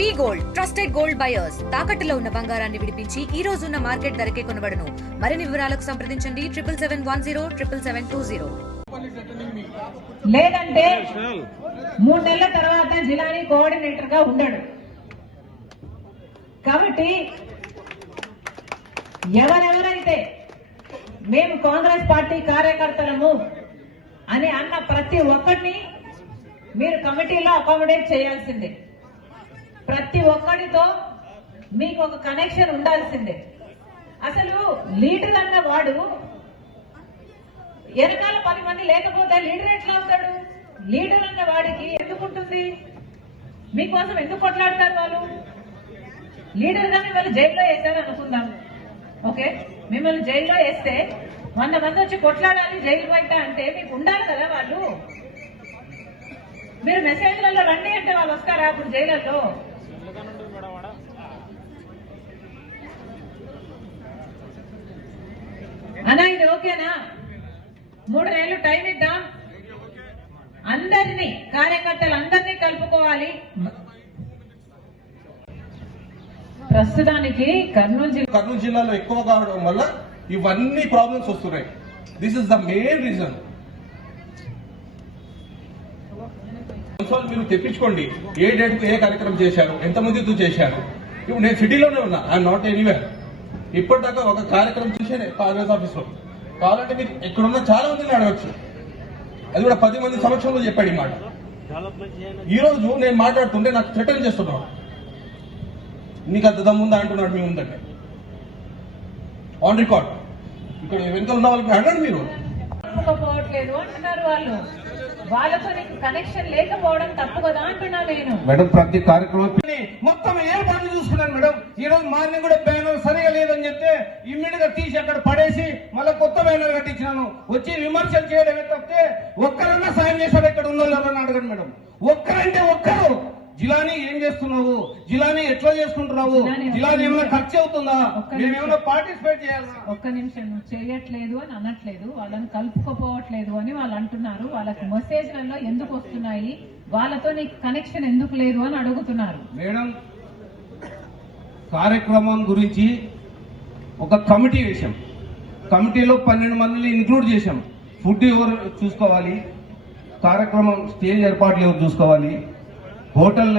వి gold trusted gold buyers తాకట్టులో ఉన్న బంగారాన్ని విడిపించి ఈ రోజు ఉన్న మార్కెట్ ధరకే కొనబడును. మరిన్ని వివరాలకు సంప్రదించండి 7771077720. లేదంటే 3 నెలల తర్వాత జిల్లాని కోఆర్డినేటర్ గా ఉండడు. కాబట్టి ఎవరెవరైతే మేము కాంగ్రెస్ పార్టీ కార్యకర్తలము అని అన్న ప్రతి ఒక్కరిని మీరు కమిటీలో అకామిడేట్ చేయాల్సిందే. ప్రతి ఒక్కరితో మీకు ఒక కనెక్షన్ ఉండాల్సిందే. అసలు లీడర్ అన్న వాడు వెనకాల 10 మంది లేకపోతే లీడర్ ఎట్లా అవుతాడు? లీడర్ అన్న వాడికి ఎందుకు ఉంటుంది? మీకోసం ఎందుకు కొట్లాడతారు వాళ్ళు? లీడర్ గా మిమ్మల్ని జైల్లో వేశారు అనుకుందాం. ఓకే, మిమ్మల్ని జైల్లో వేస్తే 100 మంది వచ్చి కొట్లాడాలి జైలు బయట అంటే మీకు ఉండాలి కదా. వాళ్ళు మీరు మెసేజ్లలో రండి అంటే వాళ్ళు వస్తారా అప్పుడు జైళ్ళలో? అన్నా ఇది ఓకేనా? 3 నెలలు టైం ఇద్దాం. అందరినీ కార్యకర్తలందరినీ కలుపుకోవాలి. ప్రస్తుతానికి కర్నూలు జిల్లాలో ఎక్కువ కావడం వల్ల ఇవన్నీ ప్రాబ్లమ్స్ వస్తున్నాయి. This is the main reason. మీరు తెప్పించుకోండి ఏ డేట్ కు ఏ కార్యక్రమం చేశారు, ఎంతమందితో చేశారు. ఇప్పుడు నేను సిటీలోనే ఉన్నా, ఐఎమ్ నాట్ ఎనీవేర్. ఇప్పటిదాకా ఒక కార్యక్రమం చేశాను కాంగ్రెస్ ఆఫీస్ లో. కావాలంటే మీరు ఇక్కడున్న చాలా మందిని అడగచ్చు. అది కూడా 10 మంది సమక్షంలో చెప్పాడు ఈ మాట. ఈ రోజు నేను మాట్లాడుతుంటే నాకు థ్రెటన్ చేస్తున్నాడు. నీకు అంత దమ్ముందా అంటున్నాడు మీ ముందంటే ఆన్ రికార్డ్. ఇక్కడ వెనుకలు ఉన్న వాళ్ళకి అడగండి. మీరు పోవట్లేదు అంటున్నారు వాళ్ళు. వాళ్ళతో నీకు కనెక్షన్ లేకపోవడం తప్పు కదా అంటున్నా నేను. మేడం ప్రతి కార్యక్రమం మొత్తం ఏ పనులు చూసుకున్నాను మేడం. ఈ రోజు మార్నింగ్ కూడా బ్యానర్ సరిగా లేదని చెప్తే ఇమ్మీడియట్ గా తీసి అక్కడ పడేసి మళ్ళీ కొత్త బ్యానర్ కట్టించినాను. వచ్చి విమర్శలు చేయడమే తప్పితే ఒక్కరన్నా సాయం చేశారు ఇక్కడ ఉన్న వాళ్ళని అడగండి మేడం. ఒక్కరంటే ఒక్కరు జిలాని ఏం చేస్తున్నావు, జిలాని ఎట్లా చేసుకుంటున్నావు, జిలాని ఏమైనా ఖర్చు అవుతుందా, మేమేమైనా పార్టిసిపేట్ చేయాలా? ఒక్క నిమిషం, నువ్వు చేయట్లేదు అని అనట్లేదు, వాళ్ళని కలుపుకోపోవట్లేదు అని వాళ్ళు అంటున్నారు. వాళ్ళకి మెసేజ్లలో ఎందుకు వస్తున్నాయి, వాళ్ళతో నీకు కనెక్షన్ ఎందుకు లేదు అని అడుగుతున్నారు. మేడం కార్యక్రమం గురించి ఒక కమిటీ వేశాం. కమిటీలో 12 మందిని ఇంక్లూడ్ చేశాం. ఫుడ్ ఎవరు చూసుకోవాలి, కార్యక్రమం స్టేజ్ ఏర్పాట్లు ఎవరు చూసుకోవాలి, హోటల్.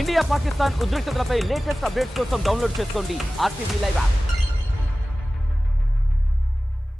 ఇండియా పాకిస్తాన్ ఉద్రిక్తతలపై లేటెస్ట్ అప్డేట్స్ కోసం డౌన్లోడ్ చేసుకోండి RTV లైవ్ యాప్.